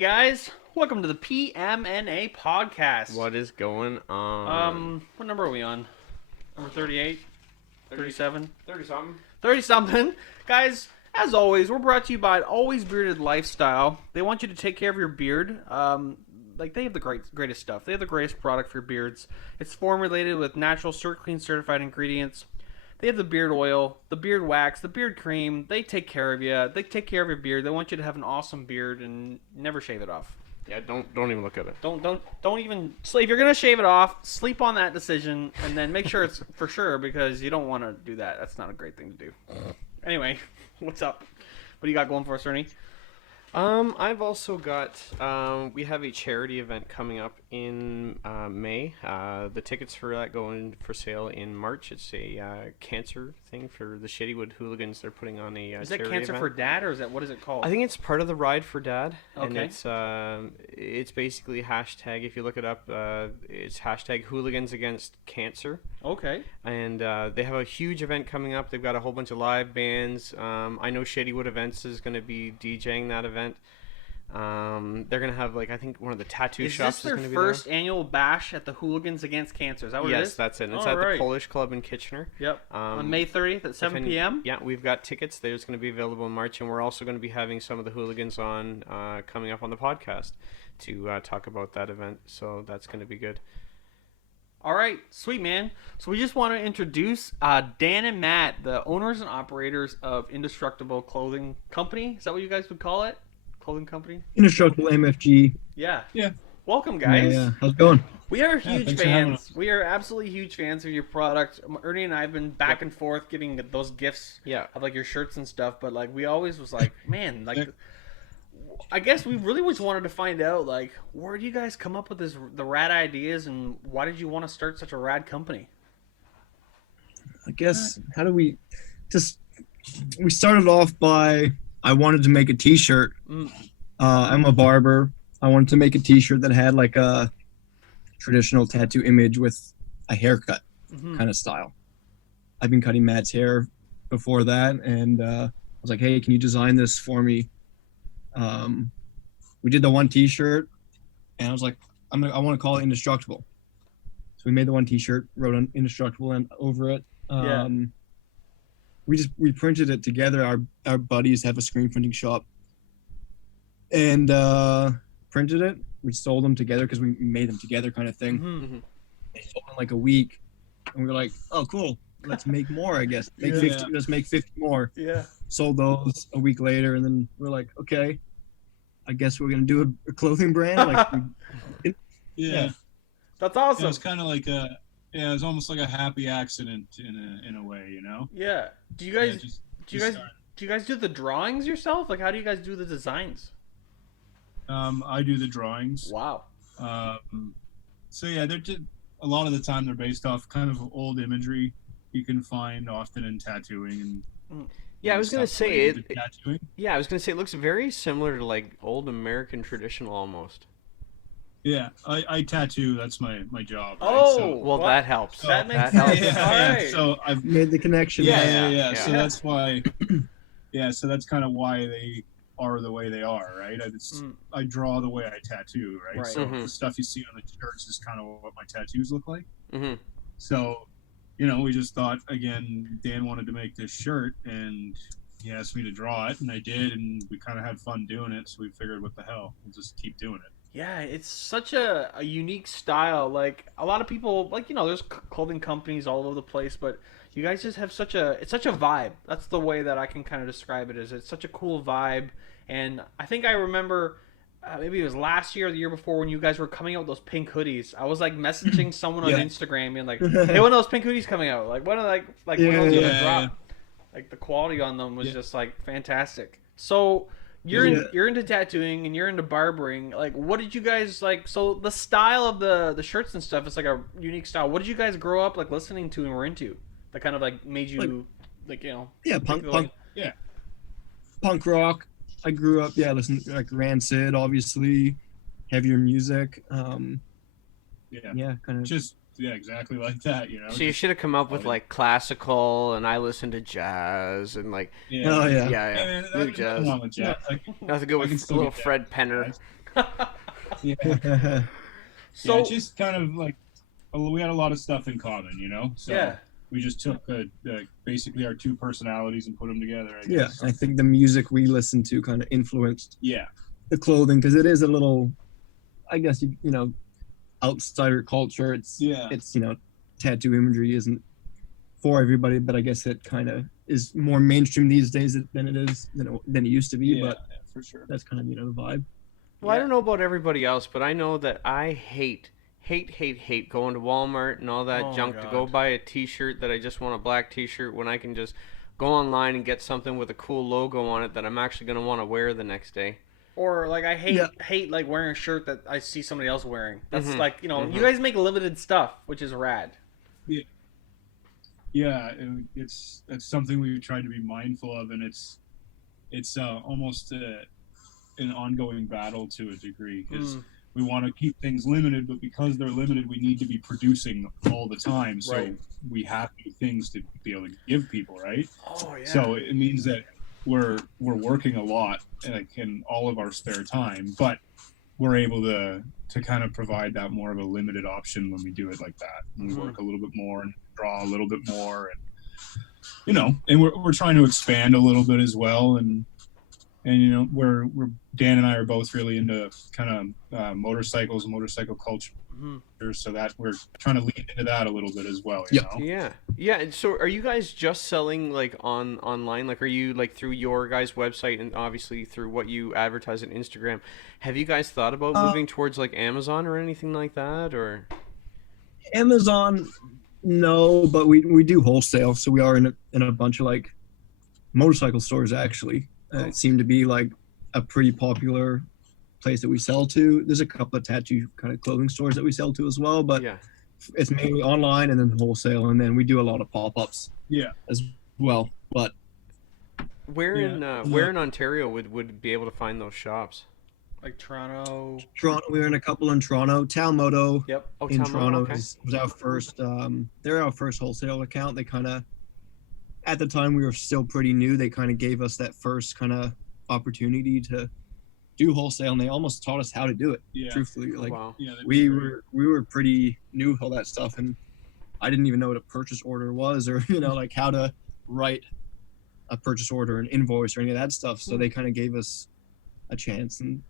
Guys, welcome to the PM&A podcast. What is going on? What number are we on? Number 38? 37? 30-something. 30-something. Guys, as always, we're brought to you by Always Bearded Lifestyle. They want you to take care of your beard. They have the greatest stuff. They have the greatest product for your beards. It's formulated with natural CertClean certified ingredients. They have the beard oil, the beard wax, the beard cream. They take care of you. They take care of your beard. They want you to have an awesome beard and never shave it off. Yeah, don't even look at it. Don't even sleep. If you're gonna shave it off, sleep on that decision, and then make sure it's for sure, because you don't want to do that. That's not a great thing to do. Anyway, what's up? What do you got going for us, Ernie? I've also got, we have a charity event coming up in May. The tickets for that go in for sale in March. It's a cancer thing for the Shadywood hooligans. They're putting on a Is that charity Cancer event. for Dad, or is that, what is it called? I think it's part of the Ride for Dad. And Okay. it's basically hashtag, if you look it up, it's hashtag hooligans against cancer. Okay. And they have a huge event coming up. They've got a whole bunch of live bands. I know Shadywood Events is going to be DJing that event. They're going to have, I think one of the tattoo shops is going to be there. Is this their first annual bash at the Hooligans Against Cancer? Is that what it is? Yes, that's it. And it's All at right. the Polish Club in Kitchener. Yep. On May 30th at 7 p.m.? Yeah, we've got tickets. They're just going to be available in March. And we're also going to be having some of the hooligans on coming up on the podcast to talk about that event. So that's going to be good. All right, sweet, man. So we just want to introduce Dan and Matt, the owners and operators of Indestructible Clothing Company. Is that what you guys would call it? Clothing company? Indestructible M F G. Yeah. Yeah. Welcome, guys. Yeah. How's it going? We are huge thanks for having fans. We are absolutely huge fans of your product. Ernie and I have been back and forth giving those gifts Yeah. of your shirts and stuff, but we always was like, man, I guess we really just wanted to find out where do you guys come up with the rad ideas, and why did you want to start such a rad company? I guess, how do we we started off by, I wanted to make a t-shirt. I'm a barber. I wanted to make a t-shirt that had a traditional tattoo image with a haircut kind of style. I've been cutting Matt's hair before that, and I was like, hey, can you design this for me? We did the one t-shirt, and I was like, I want to call it Indestructible. So we made the one t-shirt, wrote on Indestructible and over it. We printed it together. Our buddies have a screen printing shop, and printed it. We sold them together because we made them together, kind of thing. They sold in a week, and we were like, oh, cool. Let's make more, I guess. Let's make 50 more. Yeah. Sold those a week later, and then we're like, okay, I guess we're gonna do a clothing brand. Yeah. That's awesome. It was kind of it was almost like a happy accident in a way, you know. Yeah. Do you guys do the drawings yourself? How do you guys do the designs? I do the drawings. Wow. So yeah, they're just, a lot of the time they're based off kind of old imagery you can find often in tattooing and. Yeah, I was gonna say it. Tattooing. Yeah, I was gonna say it looks very similar to old American traditional almost. Yeah, I tattoo. That's my job. Right? Oh, So, Well, what? that helps. That makes helps. sense. yeah, All yeah. right. So I've Made the connection. yeah. So Yeah. that's why. Yeah, so that's kind of why they are the way they are, right? I draw the way I tattoo, right? Right. So the stuff you see on the shirts is kind of what my tattoos look like. Mm-hmm. So, we just thought, again, Dan wanted to make this shirt, and he asked me to draw it, and I did, and we kind of had fun doing it, so we figured, what the hell, we'll just keep doing it. Yeah, it's such a unique style. A lot of people, there's clothing companies all over the place, but you guys just have it's such a vibe. That's the way that I can kind of describe it. It's such a cool vibe. And I think I remember, maybe it was last year or the year before, when you guys were coming out with those pink hoodies. I was messaging someone on Instagram and hey, when are those pink hoodies coming out? When are when are those gonna drop? The quality on them was just fantastic. So you're into tattooing and you're into barbering. What did you guys so the style of the shirts and stuff is a unique style. What did you guys grow up listening to and were into that kind of made you Punk rock. I grew up listening to Rancid, obviously, heavier music. Yeah, kind of just exactly like that, So you should have come up with classical, and I listen to jazz, and Yeah. Oh yeah. yeah, Man, new jazz. nothing wrong with jazz. Nothing good I can with still little get that. Fred Penner Yeah. So It's just kind of like we had a lot of stuff in common, you know. So yeah. we just took basically our two personalities and put them together. I Yeah, guess. I think the music we listened to kind of influenced Yeah. the clothing because it is a little, I guess you know, outsider culture. It's Yeah. it's tattoo imagery isn't for everybody, but I guess it kind of is more mainstream these days than it used to be. Yeah, But for sure. that's kind of the vibe. Well, I don't know about everybody else, but I know that I hate going to Walmart and all that Oh my junk to go God. buy a T-shirt that I just want a black T-shirt when I can just go online and get something with a cool logo on it that I'm actually going to want to wear the next day. Or like I hate Yeah. hate like wearing a shirt that I see somebody else wearing. That's Mhm. like, you know, Mhm. you guys make limited stuff, which is rad. Yeah, it's something we've tried to be mindful of, and it's almost an ongoing battle to a degree because we want to keep things limited, but because they're limited, we need to be producing all the time. So Right. we have things to be able to give people, right? Oh yeah. So it means that we're working a lot, like in all of our spare time, but we're able to kind of provide that more of a limited option when we do it like that. And we work a little bit more and draw a little bit more, and and we're trying to expand a little bit as well, and we're Dan and I are both really into kind of motorcycles and motorcycle culture, so that we're trying to lean into that a little bit as well. You Yep. know? Yeah, yeah. And so, are you guys just selling like online? Like, are you like through your guys' website and obviously through what you advertise on Instagram? Have you guys thought about moving towards like Amazon or anything like that, or? Amazon, no, but we do wholesale, so we are in a bunch of like motorcycle stores actually. It seemed to be like a pretty popular place that we sell to. There's a couple of tattoo kind of clothing stores that we sell to as well, but Yeah. it's mainly online and then wholesale, and then we do a lot of pop-ups Yeah. as well. But Where in Ontario would be able to find those shops? Like Toronto. Toronto, we're in a couple in Toronto. Town Moto Yep. Oh, in Talmo? Toronto Okay. was our first. They're our first wholesale account. They kind of, at the time we were still pretty new. They kind of gave us that first kind of opportunity to do wholesale, and they almost taught us how to do it. Yeah. Truthfully, like Wow. Yeah. that'd we be great. were pretty new with all that stuff, and I didn't even know what a purchase order was, or like how to write a purchase order, an invoice, or any of that stuff. So they kind of gave us a chance, and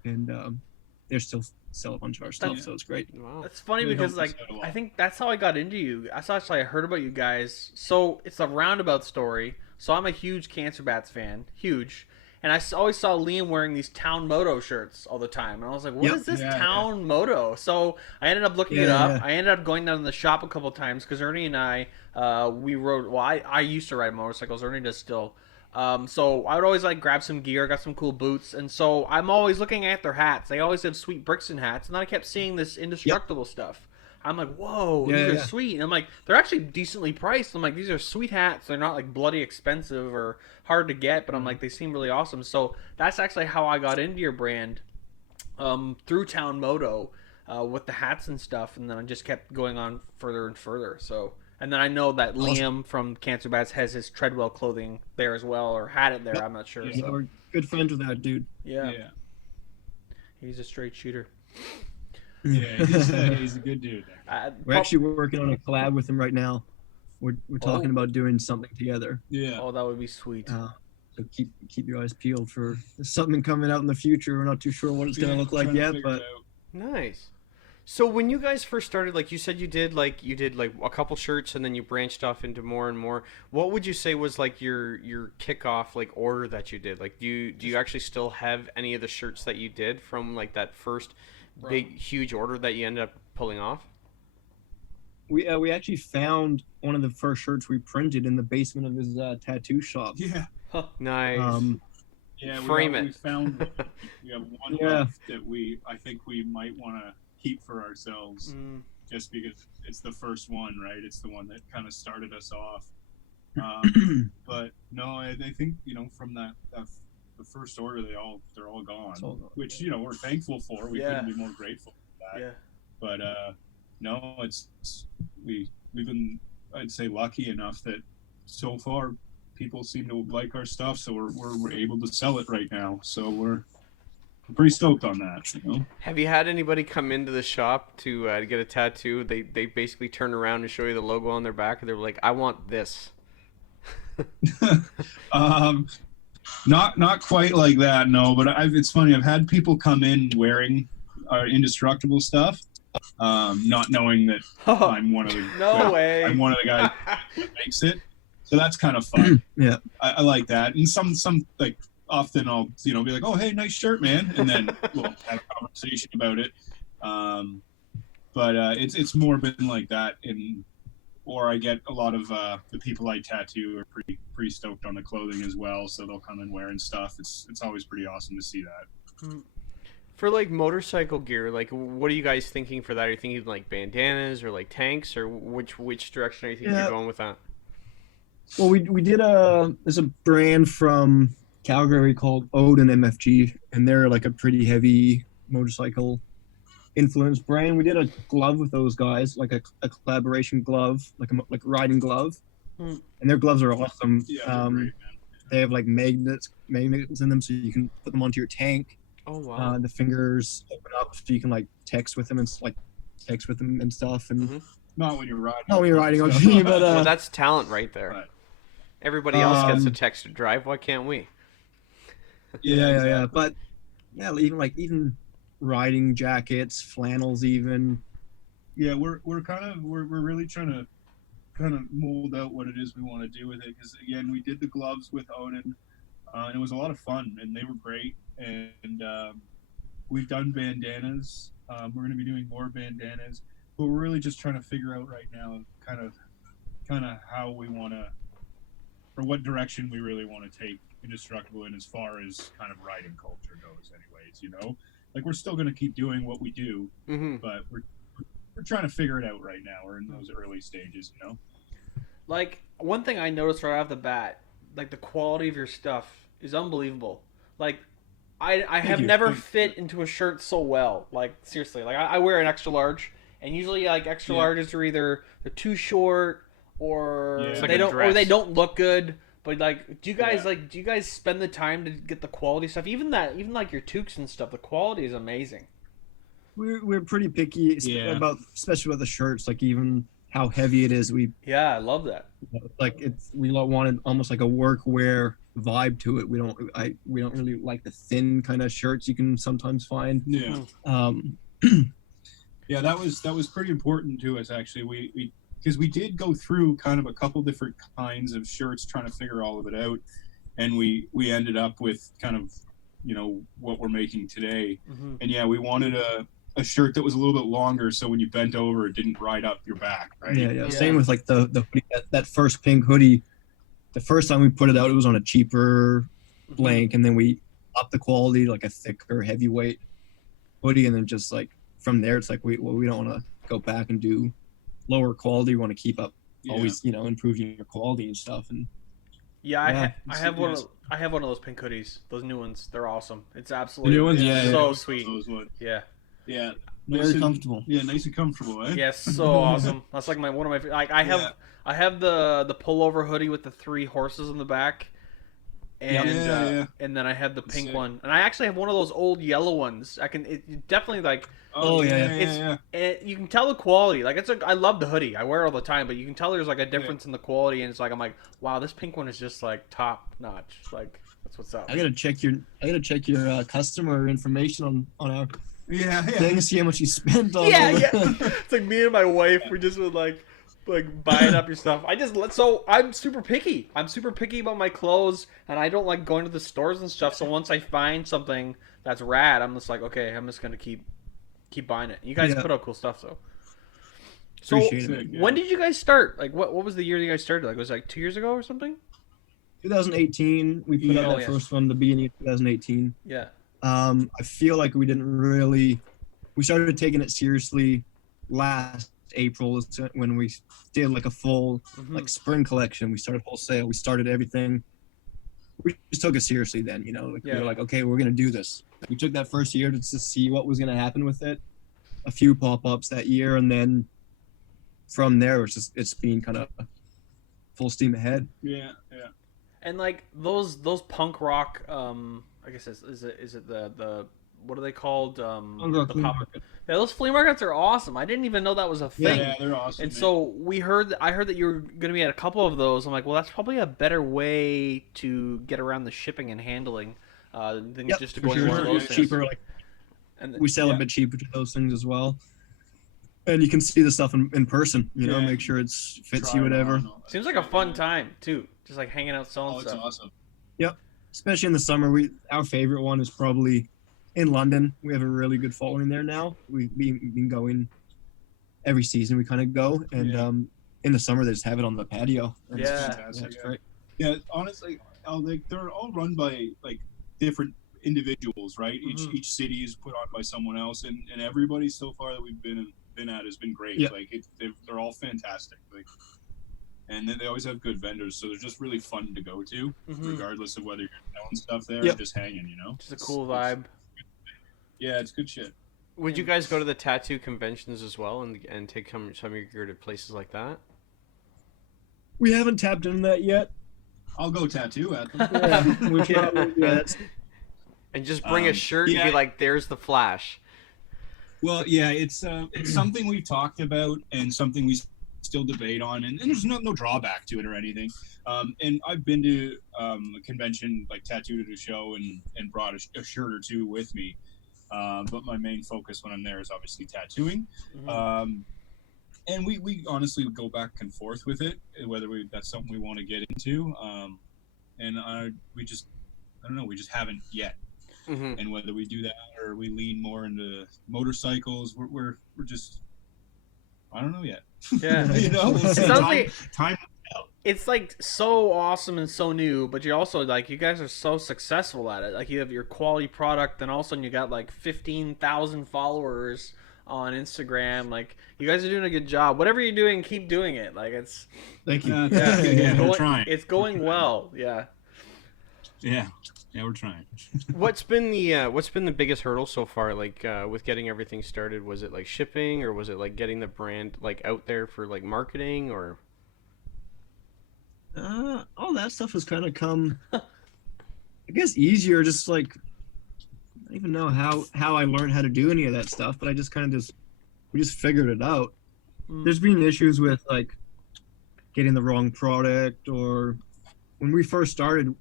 they're still sell a bunch of our stuff, Yeah. so it's great. Wow. That's funny Really because helps like us out a lot. I think that's how I got into you. That's actually I heard about you guys. So it's a roundabout story. So I'm a huge Cancer Bats fan, huge, and always saw Liam wearing these Town Moto shirts all the time, and I was like, "What Yep. is this Yeah, Town Moto?" So I ended up looking it Yeah, up. yeah. I ended up going down to the shop a couple times because Ernie and I, we rode. Well, I used to ride motorcycles. Ernie does still. So I would always like grab some gear, got some cool boots, and so I'm always looking at their hats. They always have sweet Brixton hats, and then I kept seeing this Indestructible stuff. I'm like, whoa, Yeah, these are yeah. sweet. And I'm like, they're actually decently priced. I'm like, these are sweet hats. They're not like bloody expensive or hard to get, but I'm like, they seem really awesome. So that's actually how I got into your brand, through Town Moto, with the hats and stuff, and then I just kept going on further and further. So. And then I know that Liam from Cancer Bats has his Treadwell clothing there as well, or had it there. Yep. I'm not sure. Yeah. Yeah, So. we're good friends with that dude. Yeah. Yeah. He's a straight shooter. Yeah. He's a good dude. We're actually working on a collab with him right now. We're talking Oh. about doing something together. Yeah. Oh, that would be sweet. So keep your eyes peeled for something coming out in the future. We're not too sure what it's gonna look like Trying to yet, figure but it out. Nice. So when you guys first started, like you said, you did like a couple shirts, and then you branched off into more and more. What would you say was like your kickoff like order that you did? Like, do you actually still have any of the shirts that you did from like that first big huge order that you ended up pulling off? we actually found one of the first shirts we printed in the basement of his tattoo shop. Yeah. Nice. Yeah. Frame we it. found we have one Yeah. left that I think we might want to keep for ourselves, just because it's the first one, right? It's the one that kind of started us off. But no, I think from that the first order, they're all gone, all gone. which we're thankful for. We Yeah. couldn't be more grateful for that. Yeah. But no, we've been, I'd say, lucky enough that so far people seem to like our stuff, so we're able to sell it right now. So we're I'm pretty stoked on that. You know. Have you had anybody come into the shop to get a tattoo? They basically turn around and show you the logo on their back, and they're like, "I want this." Not quite like that, no. But it's funny. I've had people come in wearing our Indestructible stuff, not knowing that I'm one of the No way. I'm one of the guys that makes it. So that's kind of fun. Yeah. I like that. And some like often I'll be like, oh hey, nice shirt, man, and then we'll have a conversation about it. But it's more been like that or I get a lot of the people I tattoo are pretty stoked on the clothing as well, so they'll come in wearing stuff. It's always pretty awesome to see that. For like motorcycle gear, like what are you guys thinking for that? Are you thinking like bandanas or like tanks, or which direction are you thinking you're going with that? Well, we did there's a brand from Calgary called Odin M F G, and they're like a pretty heavy motorcycle influenced brand. We did a glove with those guys, like a collaboration glove, like a riding glove, and their gloves are awesome. Yeah, great, they have like magnets in them, so you can put them onto your tank. Oh wow! The fingers open up, so you can like text with them and stuff. And not when you're riding. Not when you're riding, obviously, but well, that's talent right there. Right. Everybody else gets a text to drive. Why can't we? Yeah. But yeah, even riding jackets, flannels, even. Yeah, we're really trying to kind of mold out what it is we want to do with it, because again, we did the gloves with Odin, and it was a lot of fun, and they were great. And we've done bandanas. We're going to be doing more bandanas, but we're really just trying to figure out right now, kind of how we want to, or what direction we really want to take Indestructible in as far as kind of riding culture goes. Anyways, like we're still going to keep doing what we do, but we're trying to figure it out right now. We're in those early stages, Like, one thing I noticed right off the bat, like the quality of your stuff is unbelievable. Like, I have never fit into a shirt so well. Like, seriously, like I wear an extra large, and usually like extra larges are either they're too short or they don't look good. But like, do you guys spend the time to get the quality stuff? Even like your toques and stuff, the quality is amazing. We're pretty picky especially with the shirts, like even how heavy it is. I love that. Like we wanted almost like a workwear vibe to it. We don't really like the thin kind of shirts you can sometimes find. Yeah, that was pretty important to us, actually. Because we did go through kind of a couple different kinds of shirts trying to figure all of it out, and we ended up with kind of what we're making today. And we wanted a shirt that was a little bit longer, so when you bent over it didn't ride up your back, right? Yeah. Same with like the hoodie, that first pink hoodie. The first time we put it out, it was on a cheaper blank, and then we upped the quality, like a thicker, heavyweight hoodie, and then just like from there, it's like we don't want to go back and do lower quality. We want to keep up, always improving your quality and stuff. And I have one of those pink hoodies, those new ones. They're awesome. It's absolutely the new ones, so sweet. Yeah. Very comfortable. Yeah, nice and comfortable, eh? Yes, so awesome. That's like one of my like I have the pullover hoodie with the 3 horses on the back, and and then I have the pink one, and I actually have one of those old yellow ones. It definitely like you can tell the quality. Like I love the hoodie. I wear it all the time, but you can tell there's like a difference in the quality, and it's like I'm like, wow, this pink one is just like top notch. Like that's what's up. I gotta check your customer information on our. Yeah. Thing to see how much you spent on. It's like me and my wife. We just would like buying up your stuff. I'm super picky. I'm super picky about my clothes, and I don't like going to the stores and stuff. So once I find something that's rad, I'm just like, okay, I'm just gonna keep buying it. You guys put out cool stuff, though. So when did you guys start? Like, what was the year you guys started? Like, was it like 2 years ago or something? 2018. We put out that first one, the beginning of 2018. Yeah. I feel like we started taking it seriously last April when we did like a full like spring collection. We started wholesale. We started everything. We just took it seriously then, we were like, okay, we're going to do this. We took that first year to just see what was going to happen with it. A few pop-ups that year. And then from there, it's been kind of full steam ahead. Yeah. And like those punk rock, I guess is it the what are they called? Ongo The Flea pop. Market. Yeah, those flea markets are awesome. I didn't even know that was a thing. Yeah, they're awesome. And man. so I heard that you were going to be at a couple of those. I'm like, well, that's probably a better way to get around the shipping and handling than Yep, just to for go to sure. one of those It's things. cheaper. Like And we sell a bit cheaper to those things as well. And you can see the stuff in person. You know, Yeah. make sure it fits Try you, it whatever. on, all that seems like a shit, fun man. time too, just like hanging out selling Oh, it's stuff. awesome. Especially in the summer. Our favorite one is probably in London. We have a really good following there now. We've been going every season. We kind of go, and Yeah. in the summer they just have it on the patio. And it's Yeah. fantastic. It's great. Yeah, honestly, like they're all run by like different individuals, right? Mhm. Each city is put on by someone else, and everybody so far that we've been at has been great. Yeah. Like they're all fantastic. Like, and they always have good vendors, so they're just really fun to go to, Mhm. regardless of whether you're selling stuff there Yep. or just hanging. You know, Just a cool It's- vibe. yeah, it's good shit. Would you guys go to the tattoo conventions as well and take some of your gear to places like that? We haven't tapped into that yet. I'll go tattoo at them. Yeah, we probably, yeah, that's- And just bring a shirt and yeah. be like, "There's the Flash." Well, yeah, it's something we've talked about and something we still debate on, and there's no drawback to it or anything. And I've been to a convention, like tattooed at a show, and brought a shirt or two with me. But my main focus when I'm there is obviously tattooing. Mhm. And we honestly go back and forth with it, whether that's something we want to get into. And we just, I don't know, we just haven't yet. Mm-hmm. And whether we do that or we lean more into motorcycles, we're just, I don't know yet. Yeah. You know, we'll It see. sounds Time- like time. it's like so awesome and so new, but you're also like you guys are so successful at it. Like you have your quality product, and all of a sudden you got like 15,000 followers on Instagram. Like you guys are doing a good job. Whatever you're doing, keep doing it. Like it's Thank you. Yeah, it's we're going, trying. it's going well. Yeah. Yeah, we're trying. What's been the biggest hurdle so far? Like with getting everything started, was it like shipping, or was it like getting the brand like out there for like marketing, or? All that stuff has kind of come, I guess, easier. Just like I don't even know how I learned how to do any of that stuff, but I just kind of we just figured it out. Mm. There's been issues with like getting the wrong product, or when we first started,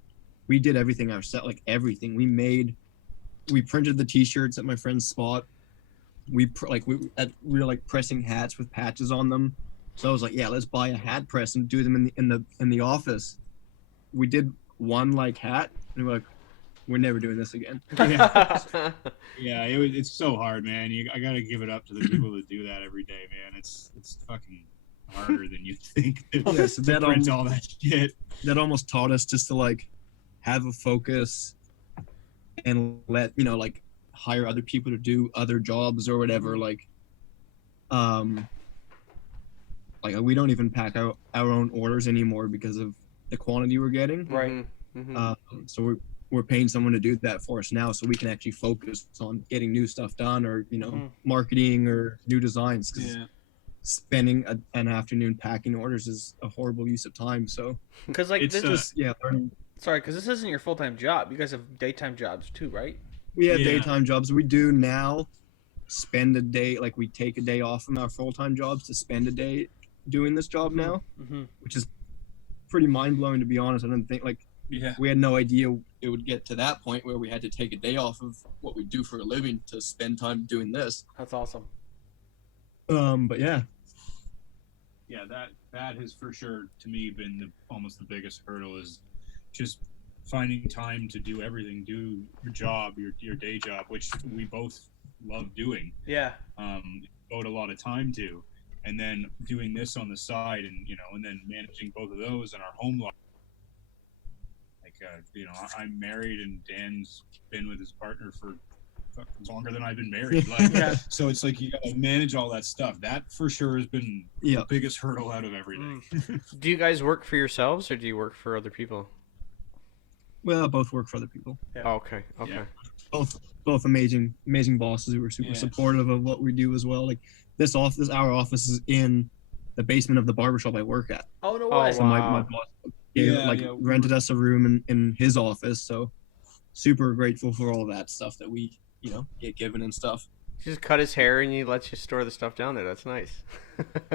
we did everything ourselves. Like everything we printed the T-shirts at my friend's spot. We were like pressing hats with patches on them. So I was like, yeah, let's buy a hat press and do them in the office. We did one like hat, and we're like, we're never doing this again. Yeah, it's so hard, man. I gotta give it up to the people that do that every day, man. It's fucking harder than you think Yeah, so to that print all that shit. that almost taught us just to like have a focus and let like hire other people to do other jobs or whatever. Like we don't even pack our own orders anymore because of the quantity we're getting. Right. Mm-hmm. So we're paying someone to do that for us now, so we can actually focus on getting new stuff done, or marketing or new designs. 'Cause spending an afternoon packing orders is a horrible use of time. So Because like It's, this just learning. sorry, because this isn't your full time job. You guys have daytime jobs too, right? We have Yeah. daytime jobs. We do now spend a day, like we take a day off from our full-time jobs to spend a day doing this job now, Mm-hmm. which is pretty mind-blowing, to be honest. I didn't think Yeah. we had no idea it would get to that point where we had to take a day off of what we do for a living to spend time doing this. That's awesome. But yeah, Yeah, that has for sure to me been almost the biggest hurdle, is just finding time to do everything, do your job, your day job, which we both love doing, Yeah. devote a lot of time to, and then doing this on the side, and and then managing both of those in our home life. Like I'm married, and Dan's been with his partner for longer than I've been married. Like, Yeah. so it's like you gotta manage all that stuff. That for sure has been yeah. the biggest hurdle out of everything. Do you guys work for yourselves, or do you work for other people? Well, both work for other people. Oh, okay. Okay. Yeah. Both amazing bosses who were super Yeah. supportive of what we do as well. Like our office is in the basement of the barbershop I work at. Oh no Oh, way. So wow. my boss rented us a room in his office. So super grateful for all that stuff that we get given and stuff. You just cut his hair and he lets you store the stuff down there. That's nice.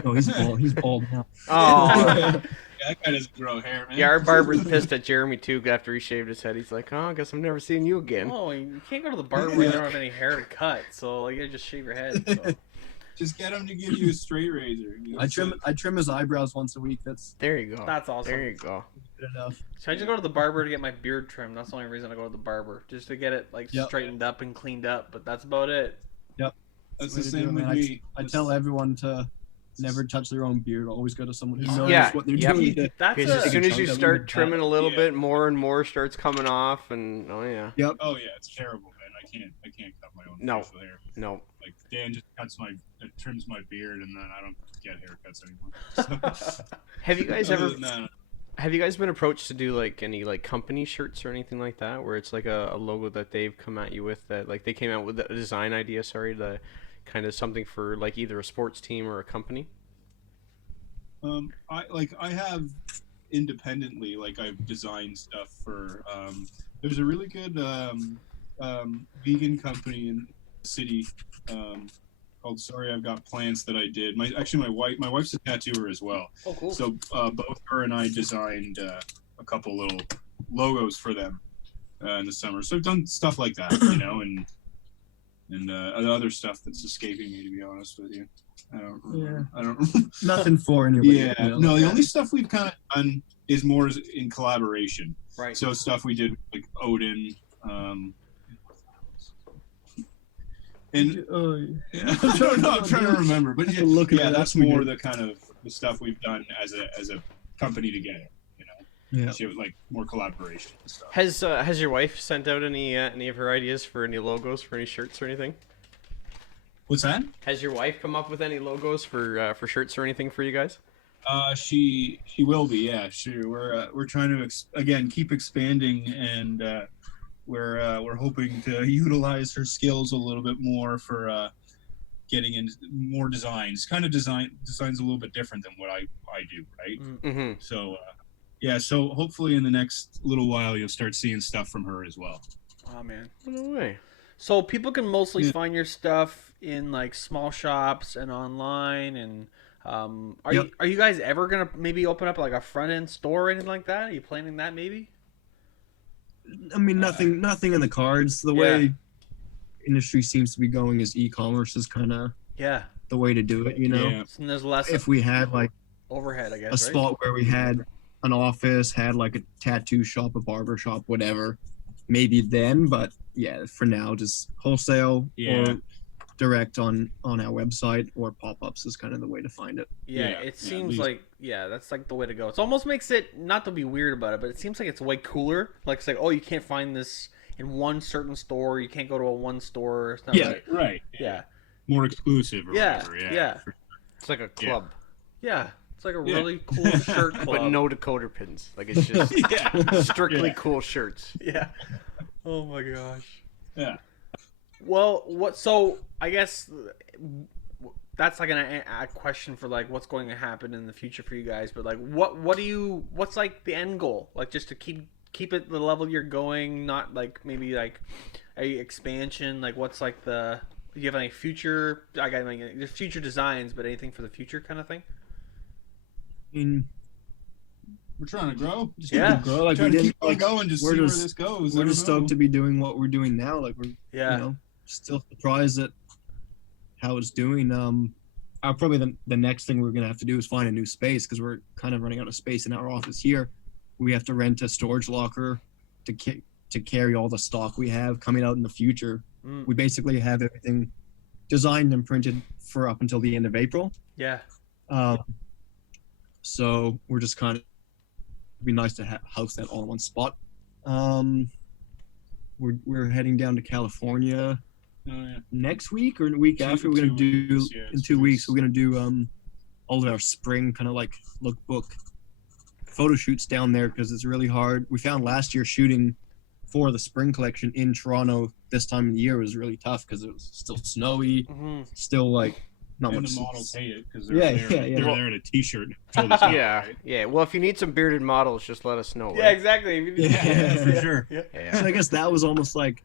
Oh, he's bald. He's bald now. Oh. That guy doesn't grow hair, man. Yeah, our barber's pissed at Jeremy too after he shaved his head. He's like, "Oh, I guess I'm never seeing you again." Oh, you can't go to the barber when you don't have any hair to cut, so like you just shave your head. So. Just get him to give you a straight razor. I trim his eyebrows once a week. That's There you go. That's awesome. There you go. good enough. So I just go to the barber to get my beard trimmed. That's the only reason I go to the barber, just to get it like Yep. straightened up and cleaned up. But that's about it. That's Way the to do it, same with man. me. I tell everyone to never touch their own beard. Always go to someone who knows Yeah, what they're yep. doing. To, That's Because as a, soon as you chunk of start it. trimming a little Yeah. bit, more and more starts coming off, and oh yeah, Oh yeah, it's terrible, man. I can't cut my own No. facial hair. no. Like Dan just trims my beard, and then I don't get haircuts anymore. So, Have you guys other ever? than that, Have you guys been approached to do like any like company shirts or anything like that, where it's like a logo that they've come at you with that like they came out with a design idea, the kind of something for like either a sports team or a company? I have independently, like I've designed stuff for. There's a really good vegan company in the city called Sorry I've Got Plants that I did. My wife's a tattooer as well. oh cool. So both her and I designed a couple little logos for them in the summer. So I've done stuff like that, and other stuff that's escaping me, to be honest with you. I don't remember. I don't. Nothing for anybody. Yeah. No, the only stuff we've kind of done is more in collaboration. Right. So stuff we did like Odin. And I'm trying to remember, but have to look at yeah, what that's we more did. the kind of the stuff we've done as a company together. Yeah. So, like more collaboration and stuff. Has your wife sent out any of her ideas for any logos for any shirts or anything? What's that? Has your wife come up with any logos for shirts or anything for you guys? She will be. Yeah, sure. We're trying to again keep expanding, and we're hoping to utilize her skills a little bit more for getting into more designs. Kind of designs a little bit different than what I do, right? Mm-hmm. So yeah, so hopefully in the next little while you'll start seeing stuff from her as well. Oh man. No way. So people can mostly Yeah. find your stuff in like small shops and online. And are Yep. you guys ever gonna maybe open up like a front end store or anything like that? Are you planning that maybe? I mean, nothing in the cards. The way industry seems to be going is e-commerce is kind of Yeah. the way to do it. Yeah. And there's less If we had like overhead, I guess. a right? spot where we had an office, had like a tattoo shop, a barber shop, whatever, maybe then. But yeah, for now, just wholesale Yeah. or direct on our website or pop-ups is kind of the way to find it. Yeah, Yeah, it at seems least. like that's like the way to go. It almost makes it not to be weird about it, but it seems like it's way cooler. Like it's like, oh, you can't find this in one certain store. You can't go to a one store. It's not Yeah. like- Right. yeah, More exclusive or yeah, whatever. yeah, It's like a club, yeah. It's like a Yeah. really cool shirt club. but no decoder pins. Like it's just Yeah. strictly Yeah. cool shirts. Yeah. Oh my gosh. Yeah. Well, what? So I guess that's like a question for like what's going to happen in the future for you guys. But like, what's like the end goal? Like just to keep it the level you're going, not like maybe like a expansion. Like what's like the? Do you have any future? I got like there's future designs, but anything for the future kind of thing? I mean, We're trying to grow. Just Yeah. grow, like trying we to didn't, keep on like, going. Just we're see where just- this goes. we're I just don't know. stoked to be doing what we're doing now. Like we're Yeah. still surprised at how it's doing. Probably the next thing we're gonna have to do is find a new space because we're kind of running out of space in our office here. We have to rent a storage locker to carry all the stock we have coming out in the future. Mm. We basically have everything designed and printed for up until the end of April. Yeah. So we're just kind of it'd be nice to house that all in one spot. We're heading down to California Oh, yeah. next week or the week after. We're gonna 2 do weeks, yeah, in it's 2 2 weeks. weeks. We're gonna do all of our spring kind of like lookbook photo shoots down there because it's really hard. We found last year shooting for the spring collection in Toronto this time of the year was really tough because it was still snowy, Mm-hmm. still like not And much. the models hate it because they're Yeah, there. yeah. They're Well- there in a t-shirt. Until the summer, Yeah, right? yeah. Well, if you need some bearded models, just let us know. Yeah, Right? exactly. Yeah, for sure. Yeah. So I guess that was almost like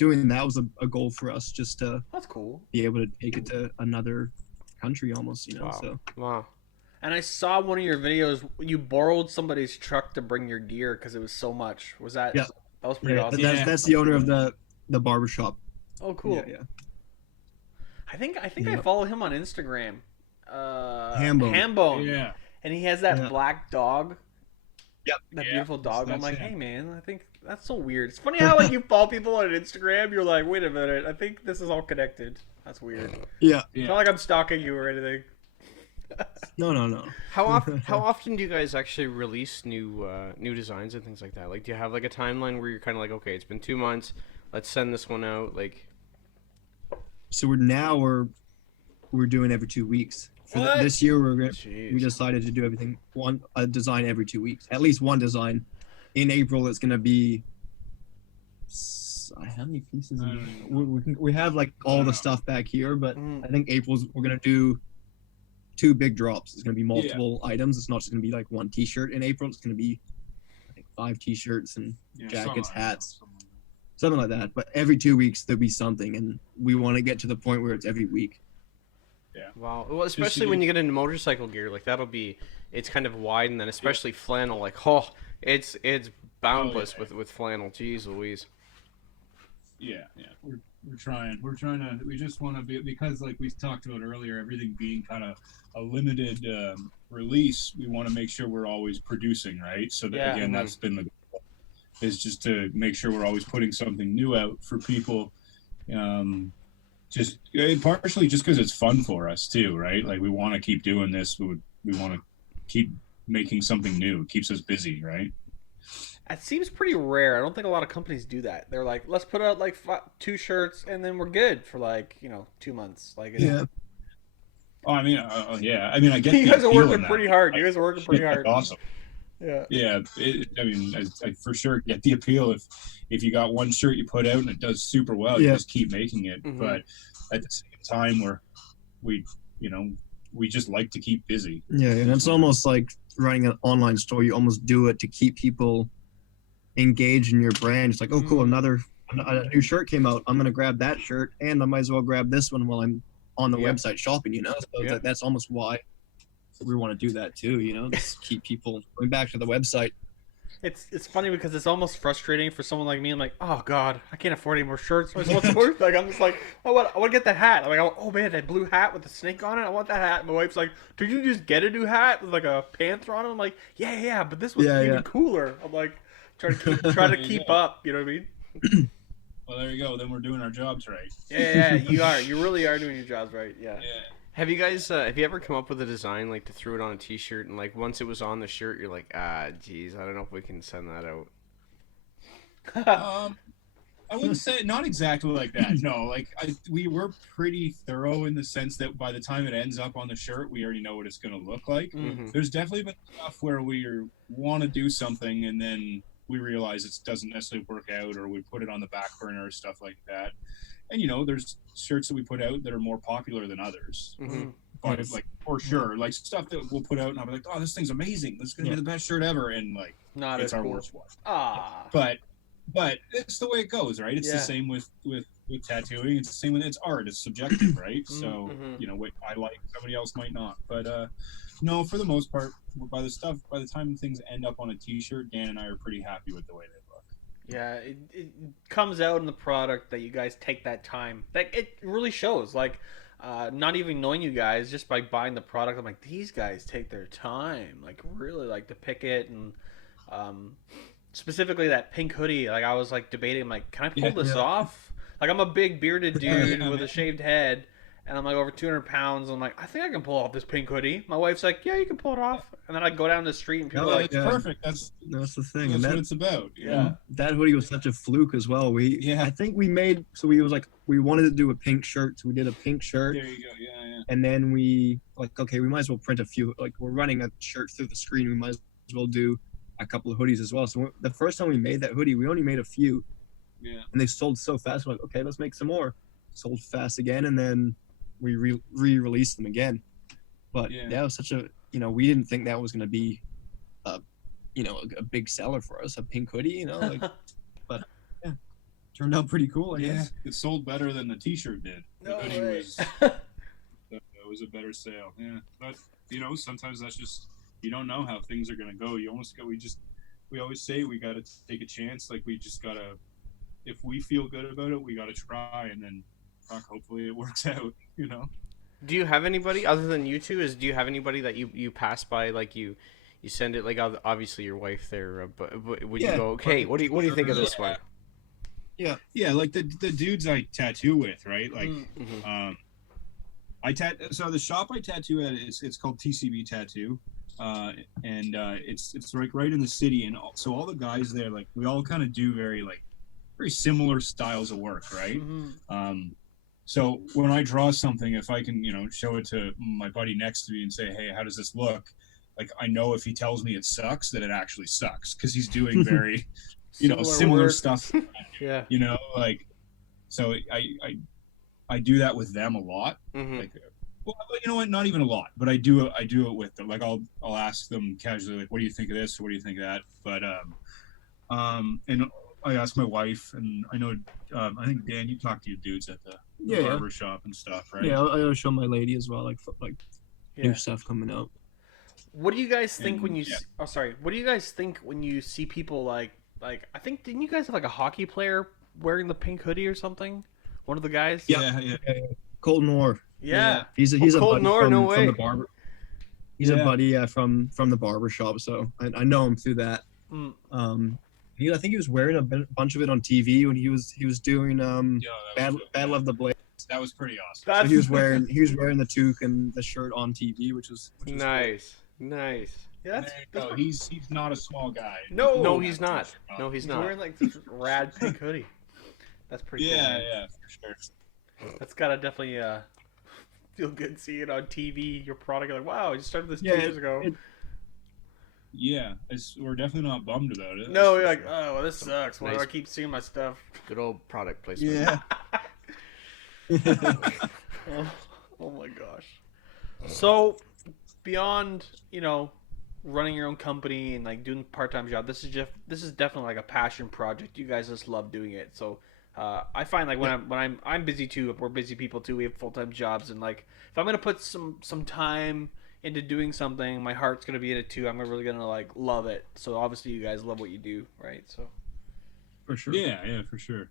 doing that was a goal for us, just to That's cool. be able to take it to another country almost, you know. Wow. So Wow. And I saw one of your videos. You borrowed somebody's truck to bring your gear because it was so much. Was that? Yeah. That was pretty yeah, awesome. that's the owner of the barbershop. Oh, cool. Yeah, yeah. I think I Yeah. follow him on Instagram. Hambone. Hambone. Yeah. And he has that Yeah. black dog. Yep. That Yeah, beautiful dog. I'm that's like, him. hey man, I think that's so weird. It's funny how like you follow people on Instagram, you're like, wait a minute, I think this is all connected. That's weird. Yeah. It's not like I'm stalking you or anything. No. How often do you guys actually release new designs and things like that? Like, do you have like a timeline where you're kind of like, okay, it's been 2 months, let's send this one out? Like, So we're doing every 2 weeks. What? This year jeez. we decided to do everything a design every 2 weeks, at least one design. In April, it's gonna be how many pieces? We have like all the stuff back here, but Mm. I think April's we're gonna do 2 big drops. It's gonna be multiple items. It's not just gonna be like one T-shirt in April. It's gonna be I think 5 T-shirts and jackets, hats, something like that. But every 2 weeks there'll be something, and we want to get to the point where it's every week. wow. Well, especially when you get into motorcycle gear, like it's kind of wide, and then especially flannel, like, it's boundless with flannel. Jeez Louise. Yeah. We're trying to. We just want to be, because like we talked about earlier, everything being kind of a limited release. We want to make sure we're always producing, right? So that, Yeah. again, that's been the goal, is just to make sure we're always putting something new out for people. Partially just because it's fun for us too, right? Like we want to keep doing this. We want to keep making something new. It keeps us busy, right? It seems pretty rare. I don't think a lot of companies do that. They're like, let's put out like 2 shirts and then we're good for like 2 months. Like, Yeah. Oh, I mean, yeah. I mean, I get you the guys are appeal in working that. pretty hard. You guys are working pretty Yeah, hard. Awesome. Yeah. Yeah, I mean, I for sure get the appeal. If you got one shirt you put out and it does super well, you Yeah. just keep making it. Mhm. But at the same time, we just like to keep busy. Yeah, and it's almost like running an online store. You almost do it to keep people engaged in your brand. It's like, oh, cool, a new shirt came out. I'm gonna grab that shirt, and I might as well grab this one while I'm on the Yep. website shopping. So Yep. that's almost why we want to do that too. Just keep people going back to the website. It's funny because it's almost frustrating for someone like me. I'm like, oh god, I can't afford any more shirts. What's the worth? Like I'm just like, I want to get that hat. I'm like, oh man, that blue hat with the snake on it. I want that hat. My wife's like, did you just get a new hat with like a panther on it? I'm like, yeah, but this was even cooler. I'm like, trying to keep up. You know what I mean? Well, there you go. Then we're doing our jobs right. Yeah, you are. You really are doing your jobs right. Yeah. Yeah. Have you guys have you ever come up with a design like to throw it on a T-shirt, and like once it was on the shirt, you're like, geez, I don't know if we can send that out. I wouldn't say, not exactly like that. No, like we were pretty thorough in the sense that by the time it ends up on the shirt, we already know what it's going to look like. Mm-hmm. There's definitely been stuff where we want to do something and then we realize it doesn't necessarily work out, or we put it on the back burner or stuff like that. And there's shirts that we put out that are more popular than others. Mm-hmm. But like for sure, like stuff that we'll put out and I'll be like, oh, this thing's amazing. This is gonna be the best shirt ever, and like Not it's as our cool. worst one. Ah. But it's the way it goes, right? It's the same with tattooing. It's the same with, it's art. It's subjective, right? So what I like, somebody else might not. But no, for the most part, by the time things end up on a T-shirt, Dan and I are pretty happy with the way they look. Yeah, it comes out in the product that you guys take that time. Like it really shows. Like, not even knowing you guys, just by buying the product, I'm like, these guys take their time. Like, really like to pick it, and specifically that pink hoodie. Like, I was like debating, I'm like, can I pull this off? Like, I'm a big bearded dude with a shaved head, and I'm like over 200 pounds. I'm like, I think I can pull off this pink hoodie. My wife's like, yeah, you can pull it off. And then I go down the street and people are like, it's perfect. That's the thing. what And it's about. that hoodie was such a fluke as well. I think we wanted to do a pink shirt, so we did a pink shirt. There you go. Yeah. And then we okay, we might as well print a few. Like, we're running a shirt through the screen, we might as well do a couple of hoodies as well. So the first time we made that hoodie, we only made a few. Yeah. And they sold so fast. We're like, okay, let's make some more. Sold fast again, and then we re-released them again. But that was such a, we didn't think that was going to be a big seller for us, a pink hoodie, but yeah, turned out pretty cool, I Yeah, guess. it sold better than the T-shirt did. The No hoodie way. was it was a better sale. Yeah, but sometimes that's just you don't know how things are gonna go. You almost got we always say we got to take a chance. Like we just gotta if we feel good about it, we got to try, and then fuck, hopefully it works out. Do you have anybody other than you two? Do you have anybody that you pass by, like you send it, like obviously your wife there, but would you Yeah. go, okay, what do you think of this one? Yeah, like the dudes I tattoo with, right? Like, Mhm. So the shop I tattoo at it's called TCB Tattoo, and it's like right in the city, and so all the guys there, like we all kind of do very similar styles of work, right? So when I draw something, if I can show it to my buddy next to me and say, hey, how does this look? Like I know if he tells me it sucks, that it actually sucks because he's doing very similar work. stuff. Yeah. Like so I do that with them a lot. Mhm. Like, well, you know what? Not even a lot, but I do it with them. Like I'll ask them casually, like, what do you think of this or what do you think of that? But and I asked my wife, and I know I think Dan, you talked to your dudes at the barber shop and stuff, right? Yeah, I'll show my lady as well, like Yeah. new stuff coming out. What do you guys think when you? Yeah. Oh, sorry. What do you guys think when you see people like I think didn't you guys have like a hockey player wearing the pink hoodie or something? One of the guys. Yeah. Colton Orr. Yeah. He's a Colton buddy Orr, from, no from way. the barber. He's a buddy from the barber shop, so I know him through that. Mm. I think he was wearing a bunch of it on TV when he was doing Battle of the Blade. That was pretty awesome. So he was wearing the toque and the shirt on TV, which was Nice. Yeah, There you go. He's not a small guy. No, he's not. No, he's He's not. wearing like this rad pink hoodie. That's pretty cool. man. Yeah, for sure. That's gotta definitely feel good seeing it on TV. Your product, you're like, wow, I just started this 2 Yeah, years ago. Yeah, we're definitely not bummed about it. No, that's you're for like, sure. oh, well, this sucks. Why do Nice. I keep seeing my stuff? Good old product placement. Yeah. Oh my gosh. So, beyond running your own company and like doing part-time job, this is definitely like a passion project. You guys just love doing it. So, I find like when I'm busy too. We're busy people too. We have full-time jobs, and like if I'm gonna put some time into doing something, my heart's gonna be in it too. I'm really gonna like love it. So obviously, you guys love what you do, right? So. For sure. Yeah, for sure.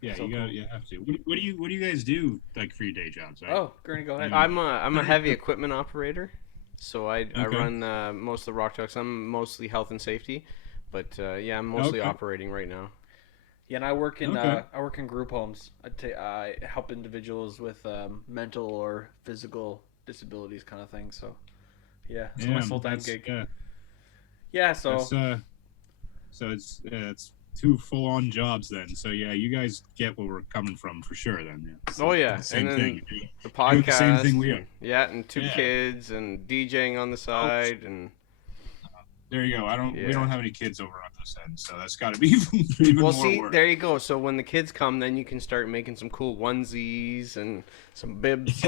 Yeah, So you have to. What do you guys do like for your day jobs? Right? Oh, Gurney, go ahead. I'm a heavy equipment operator, so I Okay. run most of the rock trucks. I'm mostly health and safety, but I'm mostly Okay. operating right now. Yeah, and I work in Okay. group homes. I help individuals with mental or physical disabilities, kind of thing. So, yeah, it's my full time gig. Yeah, so So it's two full-on jobs then. So yeah, you guys get where we're coming from for sure. Then yeah. Oh yeah, Same and then thing. the Doing podcast, the same thing we are. yeah, and two Yeah. kids and DJing on the side, and There you go. Yeah. We don't have any kids over on this end, so that's got to be even well, more see, work. there you go. So when the kids come, then you can start making some cool onesies and some bibs.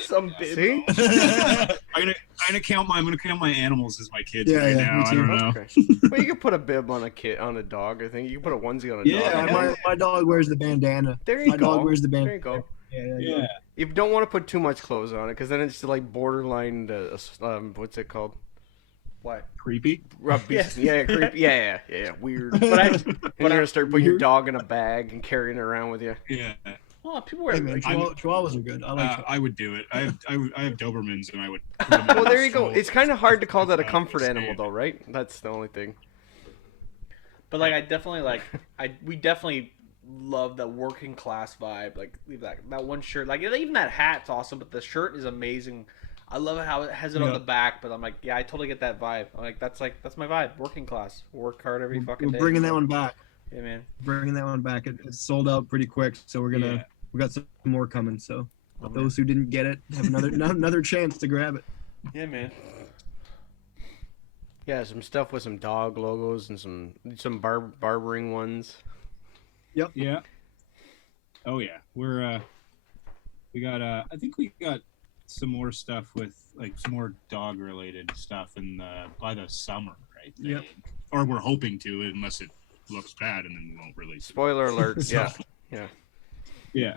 some bib. See? I'm gonna count my animals as my kids Yeah, right yeah, now. me I too. don't know. Okay. Well, you could put a bib on a dog. I think you can put a onesie on a dog. Yeah, my dog wears the bandana. There you My go. dog wears the There bandana. you go. Yeah. You don't want to put too much clothes on it, because then it's like borderline. What's it called? What? Creepy. Yes. Yeah, creepy. Yeah, weird. But I, And you're gonna start putting your Weird. dog in a bag and carrying it around with you. Yeah. well, people wear Hey, man, like, Chihuahuas are good. I like I would do it. I have Dobermans, and I would. Well, there you go. It's kind of hard to call that a Yeah, comfort same. animal, though, right? That's the only thing. but like I definitely like we definitely love the working class vibe. Like leave that one shirt. Like even that hat's awesome, but the shirt is amazing. I love how it has it on Yeah. the back, but I'm like, yeah, I totally get that vibe. I'm like that's my vibe. Working class, work hard every fucking We're day. bringing that one back. Yeah, man. Bringing that one back. It's sold out pretty quick, so Yeah. we got some more coming. So Oh, man. those who didn't get it have another chance to grab it. Yeah, man. Yeah, some stuff with some dog logos and some barbering ones. Yeah. Oh yeah, we got I think we got some more stuff with like some more dog related stuff by the summer, right? Yep. Or we're hoping to, unless it looks bad, and then we won't release it. Spoiler alert. So- Yeah. Yeah.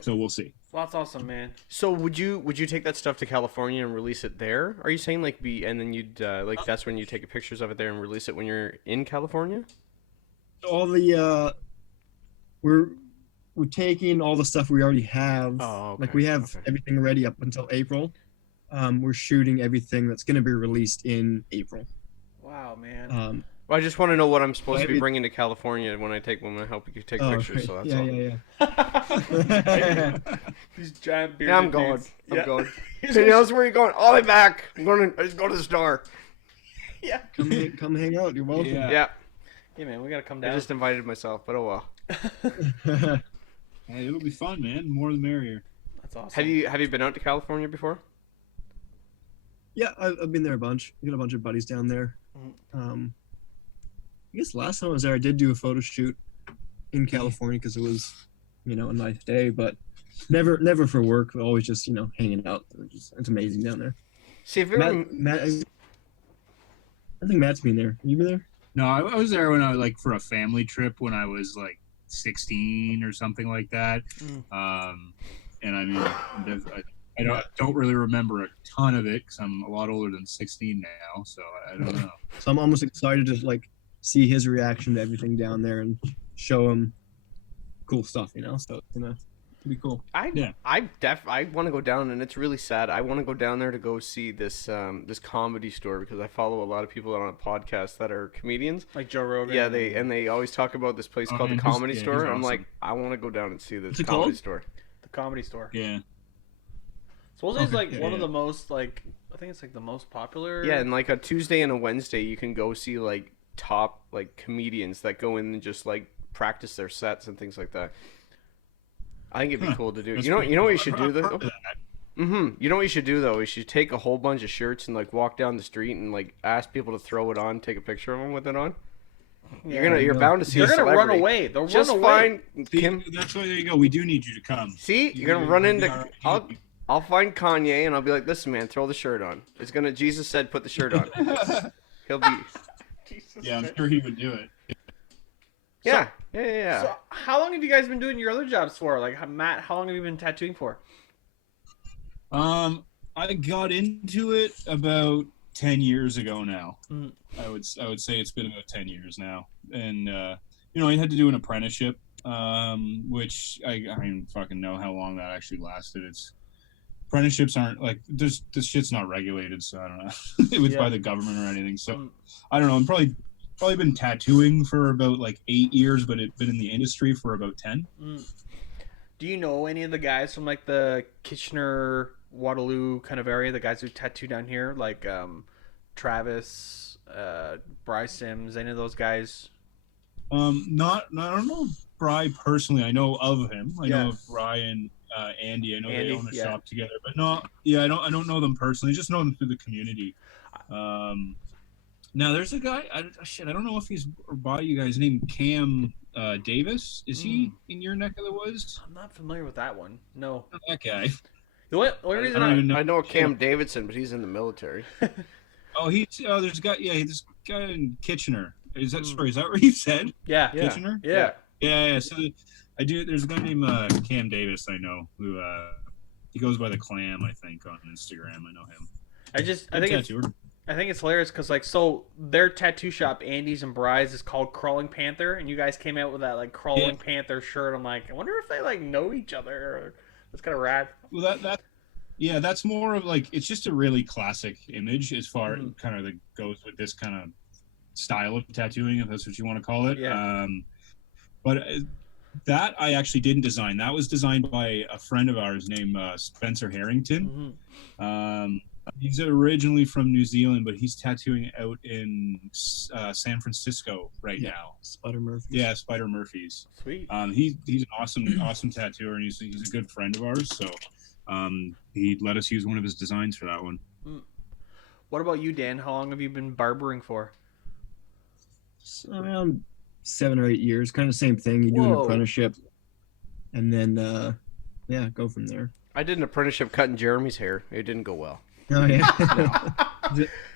So we'll see. Well, that's awesome, man. So would you take that stuff to California and release it there? Are you saying and then you'd like that's when you take pictures of it there and release it when you're in California? All the we're taking all the stuff we already have. Oh, okay. Like we have everything ready up until April. We're shooting everything that's going to be released in April. Wow, man. Well, I just want to know what I'm supposed to be Maybe- bringing to California when I help you take Oh, pictures. okay. So that's all. Yeah. These giant bearded Yeah, I'm going. dudes. I'm Yeah. going. Hey, else where are you going? I'll be back. I just go to the store. Yeah. Come hang out. You're welcome. Yeah. Yeah, man, we gotta come I down. just invited myself, but oh well. Hey, it'll be fun, man. More the merrier. That's awesome. Have you been out to California before? Yeah, I've been there a bunch. I got a bunch of buddies down there. I guess last time I was there, I did do a photo shoot in California because it was, a nice day, but never for work. Always just, hanging out. It's amazing down there. See if you ever... Matt, I think Matt's been there. You been there? No, I was there when I was for a family trip when I was 16 or something like that. And I mean, I don't really remember a ton of it because I'm a lot older than 16 now, so I don't know. So I'm almost excited to see his reaction to everything down there and show him cool stuff, So it's gonna be cool. I want to go down, and it's really sad. I want to go down there to go see this this comedy store because I follow a lot of people on a podcast that are comedians. Like Joe Rogan. Yeah, they always talk about this place called the Comedy he's Store. I'm awesome. like, I want to go down and see this What's it comedy called? store. The Comedy Store. Yeah. Supposedly it's Okay, one of yeah. the most I think it's the most popular. Yeah, and a Tuesday and a Wednesday, you can go see top comedians that go in and just practice their sets and things like that. I think it'd be cool to do. That's You know pretty what you cool. should I've do heard though. of that. You know what you should do though? You should take a whole bunch of shirts and walk down the street and ask people to throw it on, take a picture of them with it on. You're bound to see. They're a gonna run celebrity. away. They'll Just run away. find See, Kim. that's why there you go. We do need you to come. See, you're gonna run into. All I'll find Kanye and I'll be like, listen, man, throw the shirt on. It's gonna. Jesus said, put the shirt on. He'll be. Yeah, I'm sure he would do it. Yeah. So how long have you guys been doing your other jobs for? Matt, how long have you been tattooing for? I got into it about 10 years ago now. Mm. I would say it's been about 10 years now, and I had to do an apprenticeship, which I don't even fucking know how long that actually lasted. Apprenticeships aren't this shit's not regulated, so I don't know. It was by the government or anything, so I don't know. I'm probably been tattooing for about 8 years, but it's been in the industry for about 10. Do you know any of the guys from the Kitchener, Waterloo kind of area? The guys who tattoo down here, Travis, Bryce Sims, any of those guys? I don't know Bry personally. I know of him. I know of Bry and Andy. I know they own a shop together, but I don't know them personally. I just know them through the community. Now there's a guy. I don't know if he's by you guys. Named Cam Davis. Is he in your neck of the woods? I'm not familiar with that one. No. Not that guy. The only reason don't even know. I know Cam Davidson, but he's in the military. There's a guy. Yeah, this guy in Kitchener. Is that sorry? Is that what you said? Yeah. Kitchener. Yeah. Yeah. So I do. There's a guy named Cam Davis. I know who. He goes by the Clam. I think on Instagram. I know him. I think it's hilarious because so their tattoo shop, Andy's and Bry's, is called Crawling Panther, and you guys came out with that Crawling Panther shirt. I'm like, I wonder if they know each other. Or, that's kind of rad. Well, that's more of it's just a really classic image as far as kind of that goes with this kind of style of tattooing, if that's what you want to call it. Yeah. But that I actually didn't design. That was designed by a friend of ours named Spencer Harrington. He's originally from New Zealand, but he's tattooing out in San Francisco right now. Spider Murphy. Yeah, Spider Murphy's. Sweet. He's an awesome tattooer, and he's a good friend of ours. So he let us use one of his designs for that one. What about you, Dan? How long have you been barbering for? Around 7 or 8 years. Kind of same thing. You do an apprenticeship, and then go from there. I did an apprenticeship cutting Jeremy's hair. It didn't go well. Oh yeah.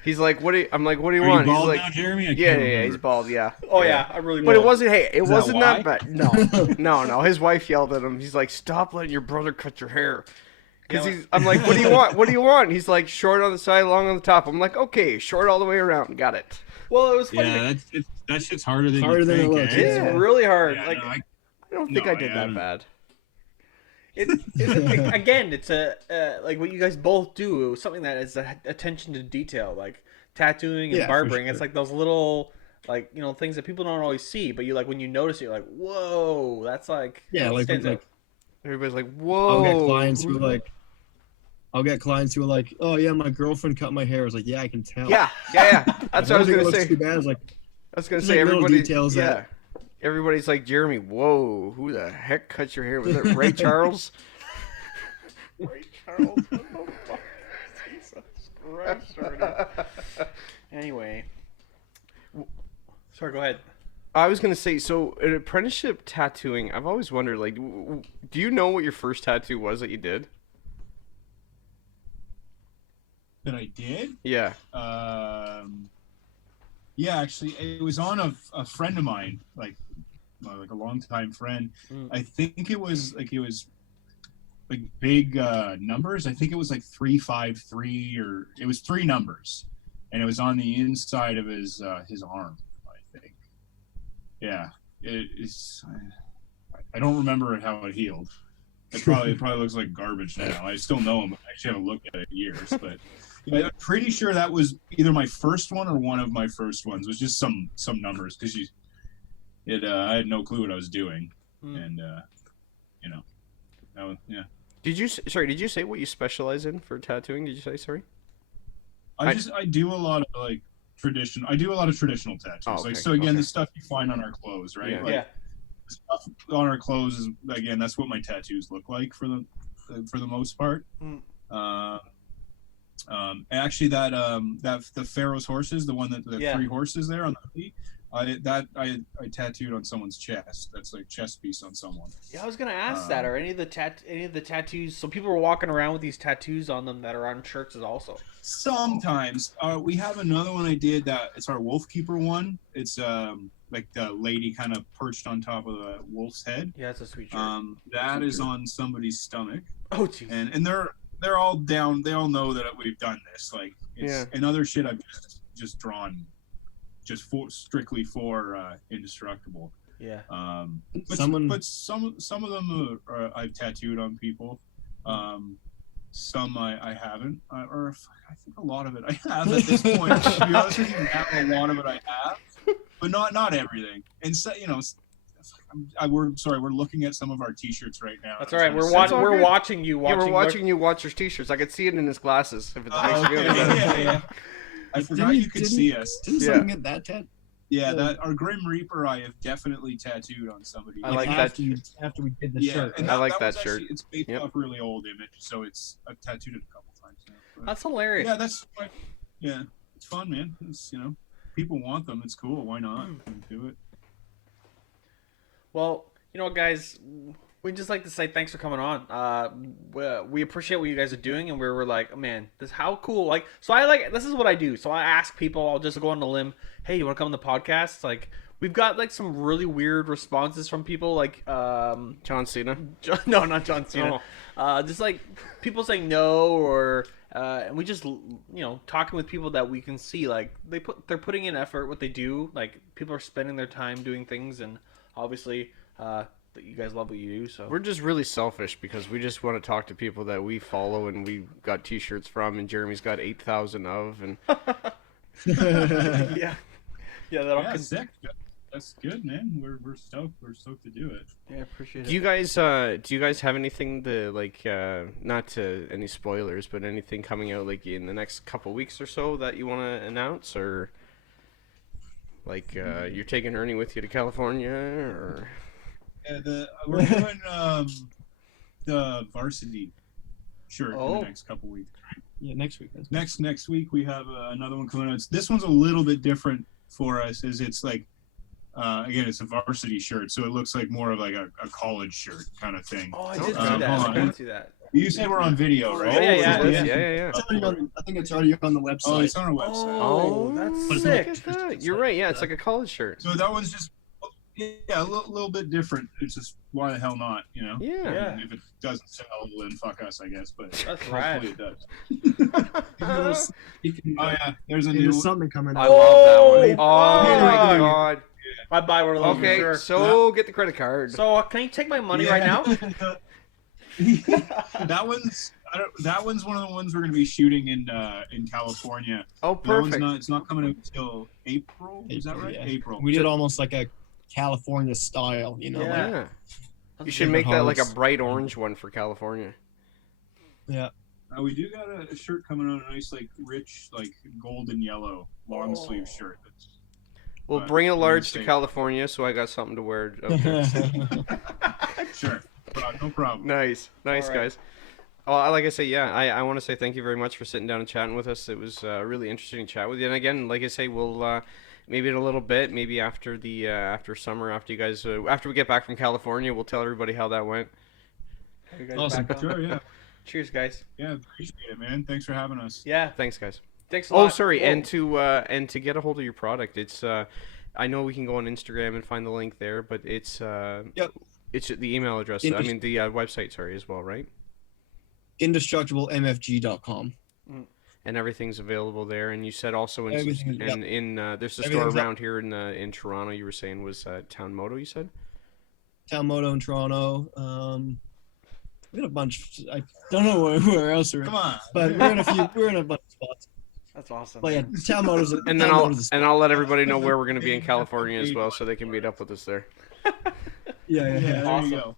He's like, what do you, I'm like, what do you Are want? you He's bald like, now, Jeremy? I yeah, can't yeah, remember. he's bald, yeah. Oh yeah, I really. But it will. wasn't. Hey, it Is that wasn't why? that bad. No. His wife yelled at him. He's like, "Stop letting your brother cut your hair." Because Yeah, he's. I'm like, "What do you want? What do you want?" He's like, "Short on the side, long on the top." I'm like, "Okay, short all the way around. Got it." Well, it was funny. Yeah, that shit's harder than Harder you than it think. looks, eh? It's Yeah. really hard. Yeah, like no, I don't think No, I did I that haven't. bad. again, it's a like what you guys both do. It was something that is attention to detail, like tattooing and Yeah, for barbering. sure. It's like those little things that people don't always see, but you like when you notice it, you're like, whoa, that's like Yeah, it like stands out. Everybody's like, I'll "Whoa!" get clients who are like, oh yeah, my girlfriend cut my hair. I was like, yeah, I can tell. Yeah. That's what I was think it gonna looks say. too bad. I was like, I was gonna There's, say like, little everybody. details Yeah. that- Everybody's like, Jeremy, whoa, who the heck cut your hair? Was it Ray Charles? Ray Charles, what the fuck? Jesus Christ, already. Anyway, sorry, go ahead. I was gonna say, so an apprenticeship tattooing. I've always wondered, like, do you know what your first tattoo was that you did? That I did. Yeah. Yeah, actually, it was on a friend of mine, like a longtime friend. I think it was like big numbers. I think it was like 353, or it was 3 numbers, and it was on the inside of his arm, I think. Yeah, it's. I don't remember how it healed. It probably looks like garbage now. I still know him. I actually haven't looked at it in years, but. Yeah, I'm pretty sure that was either my first one or one of my first ones. It was just some numbers because I had no clue what I was doing, and that was, yeah. Did you say what you specialize in for tattooing? Did you say sorry? I do a lot of traditional. I do a lot of traditional tattoos. Oh, okay, So again, okay. the stuff you find on our clothes, right? Yeah. Yeah. The stuff on our clothes is again that's what my tattoos look like for the most part. Actually, that the Pharaoh's horses, the one that the 3 horses there on the hoodie, I tattooed on someone's chest. That's like chest piece on someone. Yeah, I was gonna ask that. Are any of the tattoos? So people are walking around with these tattoos on them that are on shirts as also. Sometimes we have another one I did that it's our Wolf Keeper one. It's like the lady kind of perched on top of the wolf's head. Yeah, that's a sweet shirt. That is on somebody's stomach. Oh, jeez. And they're all down. They all know that we've done this. Like, and other shit I've just drawn, strictly for Indestructible. Yeah. But some of them I've tattooed on people. Some I haven't, or I think a lot of it I have at this point. To be honest with you, a lot of it I have, but not everything. And so we're looking at some of our T-shirts right now. That's all right. We're good. watching you. Yeah, we're watching you watch your t-shirts. I could see it in his glasses. If it's yeah. I forgot you could see us. Didn't someone get that tat? Yeah, that our Grim Reaper I have definitely tattooed on somebody. I like after that. After we did the shirt. And I like that was actually- shirt. It's based off a really old image, so I've tattooed it a couple times now. But, That's hilarious. yeah, it's fun, man. It's people want them. It's cool. Why not? Do it. Well, guys, we'd just like to say thanks for coming on. We appreciate what you guys are doing, and we're like, man, how cool. Like, so this is what I do. So I ask people, I'll just go on a limb. Hey, you want to come on the podcast? Like, we've got like some really weird responses from people, like John Cena. no, not John Cena. Just like people saying no, or and we just talking with people that we can see, like they're putting in effort what they do. Like, people are spending their time doing things, and obviously that you guys love what you do. So We're just really selfish because we just want to talk to people that we follow and we got t-shirts from, and Jeremy's got 8,000 of, and yeah, that'll Yeah, sick. That's good, man. We're stoked. We're stoked to do it. Yeah, appreciate do you guys have anything to like not to any spoilers, but anything coming out like in the next couple weeks or so that you want to announce, or like you're taking Ernie with you to California, or We're doing the varsity shirt in Oh. the next couple weeks. Yeah, next week. Next week we have another one coming out. This one's a little bit different for us, as it's like again, it's a varsity shirt, so it looks like more of like a college shirt kind of thing. Oh, I did see Okay. that. hold I on. did see that. You say we're on video, right? Oh, yeah, yeah. It's already I think it's already on the website. Oh, it's on our website. Oh, that's sick. Look at that. You're right. Yeah, it's like a college shirt. So that one's just, yeah, a little bit different. It's just, why the hell not, you know? Yeah. And if it doesn't sell, then fuck us, I guess. But That's hopefully rad. it does. You can, Oh yeah, there's a new. there's something coming I out. love that one. Oh, Oh my fuck. god. I'd buy one of those Okay, for sure. so get the credit card. So can you take my money right now? that one's one of the ones we're gonna be shooting in California. Oh, That one's perfect. it's not coming out until April. Is that right? Yeah. April. We did almost like a California style, you know. Yeah. Like, Yeah. You That's should good. make that like a Hearts. bright orange one for California. We do got a shirt coming out, a nice like rich like golden yellow long sleeve shirt. That's, We'll But bring a I'm large gonna to say- California, so I got something to wear. Okay. sure, no problem. Nice, All right. guys. Oh, like I say, yeah, I want to say thank you very much for sitting down and chatting with us. It was a really interesting to chat with you. And again, like I say, we'll maybe in a little bit, maybe after the after summer, after you guys after we get back from California, we'll tell everybody how that went. You guys Awesome. back on? Sure, yeah, Cheers, guys. yeah. Appreciate it, man. Thanks for having us. Yeah. Thanks, guys. Thanks a lot. Oh, sorry, Whoa. and to get a hold of your product, it's I know we can go on Instagram and find the link there, but it's it's the email address. I mean the website, sorry, as well, right? Indestructible.mfg.com. And everything's available there. And you said also in Everything, yep. in there's a store Everything's up. around here in Toronto. You were saying was Town Moto. You said. Town Moto in Toronto. We got a bunch. I don't know where else we're in, Come on, but we're in a bunch of spots. That's awesome. But yeah, Town Moto's. And then I'll let everybody know where we're going to be in California as well, so they can meet up with us there. Yeah. there Awesome. you go.